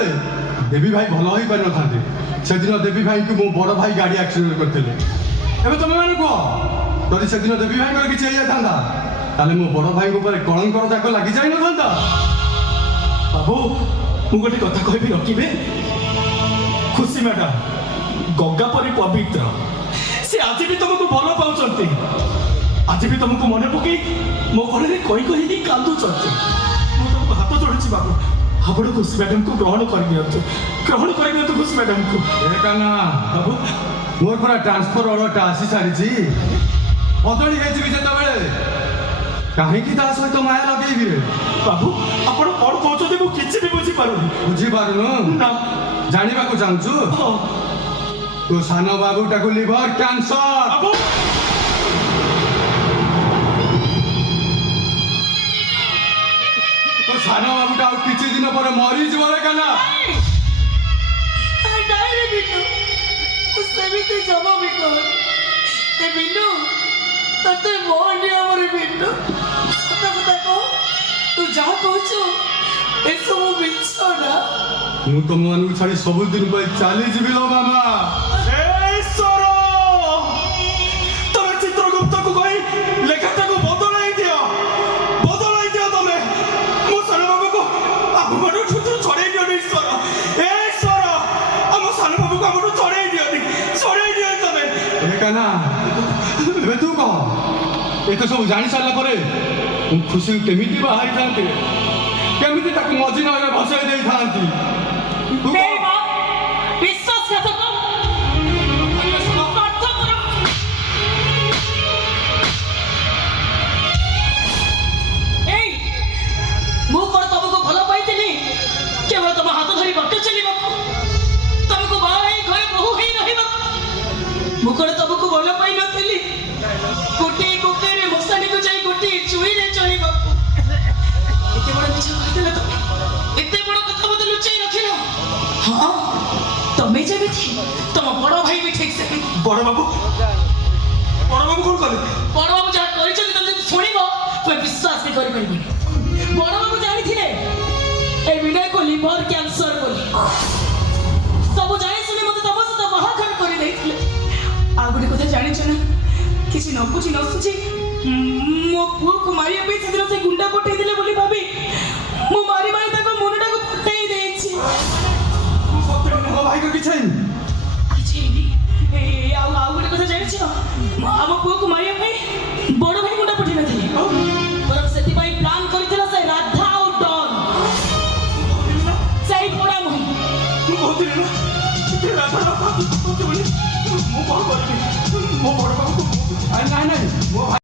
बेले देवी भाई भल हो पारि न से दिन देवी भाई को मो बड़ भाई गाड़ी एक्सीडेंट करते एवं तुम मैंने कह जदि से दिन देवी भाई किसी था ताले मो बड़ भाई कलंकर दाग लगी जाई न था बाबू मु गोटे कथा कहबी रखिबे खुशी मैडम गंगा परी पवित्र से आज भी तुमको भल पाउचंती आज भी तुमको मन पकई मो कोले कही कही कांदुचंती मु तुमको हाथ जोड़िछि बाबू आपण खुशी मैडम को ग्रहण कर नियंतु खुशी मैडम को काना बाबू मोर पूरा ट्रांसफर ऑर्डर आसी सारी बदली है कहीं सहित माया लगे बाबू आपण कौन कहते मु किछि भी बुझी पारुनी बुझीपारुनु ना जानिबा को चाहूँ तो सान बाबूटा को लिवर कैंसर बाबू तो सान बाबूटा किछि दिन पर मरी जरे काना डायरे बिनु तू सेमिति जमा भी कर ए बिनु तते मोहनी हमरे बिनु सत कथा को तू जा कहछु ए सब मिछ ना मु तुम मानू छाड़ी सब दिन पर चली जीवी लो मामा ईश्वर तमे चित्रगुप्त को कही लेखाटा को बदलाई दियो तमे मो सान बाबू को आप मनु छुटू छड़े दियो ईश्वर ईश्वर हम सान बाबू को हमनु छड़े दियो तमे ए काना ए तू कह ए तो सब जानि सारला परे खुशी केमिति बाहरी थांती केमिति ताकू मझी नहरे भसाई देई थांती मेरी मां विश्वासघातक ମୁଁ କଣ ତମକୁ ଭଲ ପାଇଥିଲି କେବଳ ତମ ହାତ ଧରି ବାଟ ଚାଲିବାକୁ ତମକୁ ବାହା ହେଇ ଘରେ ବୋହୂ ହେଇ ରହିବାକୁ ମୁଁ କଣ ତମକୁ ଭଲ ପାଇ ନଥିଲି ଗୋଟିଏ କୁକରେ ମଶାଣିକୁ ଯାଇ ଗୋଟିଏ ଚୁଇରେ ଚଳିବାକୁ ଏତେ ବଡ଼ ମିଛ କହିଦେଲ ତମେ ଏତେ ବଡ଼ କଥା ମତେ ଲୁଚେଇ ରଖିଲ ହଁ ତମେ ଯେମିତି ତମ ବଡ଼ ଭାଇ ବି ଠିକ୍ ସେମିତି ବଡ଼ ବାବୁ କଣ କଲେ ବଡ଼ ବାବୁ ଯାହା କରିଛନ୍ତି ତମେ ଯଦି ଶୁଣିବ ତୁମେ ବିଶ୍ୱାସ ବି କରିପାରିବନି ବଡ଼ ବାବୁ ଜାଣିଥିଲେ ଏ ବିନୟକୁ ଲିଭର କ୍ୟାନ୍ସର ବୋଲି ସବୁ ଜାଣି ଶୁଣି ମତେ ତମ ସହିତ ବାହାଘର କରିଦେଇଥିଲେ ଆଉ ଗୋଟେ କଥା ଜାଣିଛ ନା କିଛି ନ ବୁଝି ନ ସୁଝି ମୋ ପୁଅକୁ ମାରିବା ପାଇଁ ସେଦିନ ସେ ଗୁଣ୍ଡା ପଠେଇଥିଲେ ବୋଲି ଭାବି ମୁଁ ମାରି ମାରି ତାଙ୍କ ମୁଣ୍ଡଟାକୁ ଫଟେଇ ଦେଇଛି ମୋ ଭାଇ को କିଛି ହେଇନି କିଛି ହେଇନି ଆଉ ଗୋଟେ କଥା ଜାଣିଛ ଆମ ପୁଅକୁ ମାରିବା ପାଇଁ ବଡ଼ ଭାଇ ଗୁଣ୍ଡା ପଠେଇ ନଥିଲେ ବରଂ ସେଥିପାଇଁ ପ୍ଲାନ୍ କରିଥିଲା ସେ ରାଧା ଆଉ ଡନ୍ ସେଇ ପୋଡ଼ା ମୁହିଁ ମୁଁ କହୁଥିଲି ନା ରାଧା ରାଧା ମୁଁ କଣ କରିବି ମୋ ବଡ଼ ବାବୁକୁ ନାଇଁ ମୋ